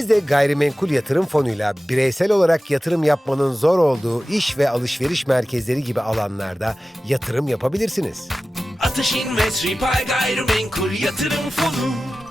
Siz de gayrimenkul yatırım fonuyla bireysel olarak yatırım yapmanın zor olduğu iş ve alışveriş merkezleri gibi alanlarda yatırım yapabilirsiniz. Ataşin Mesripay Gayrimenkul Yatırım Fonu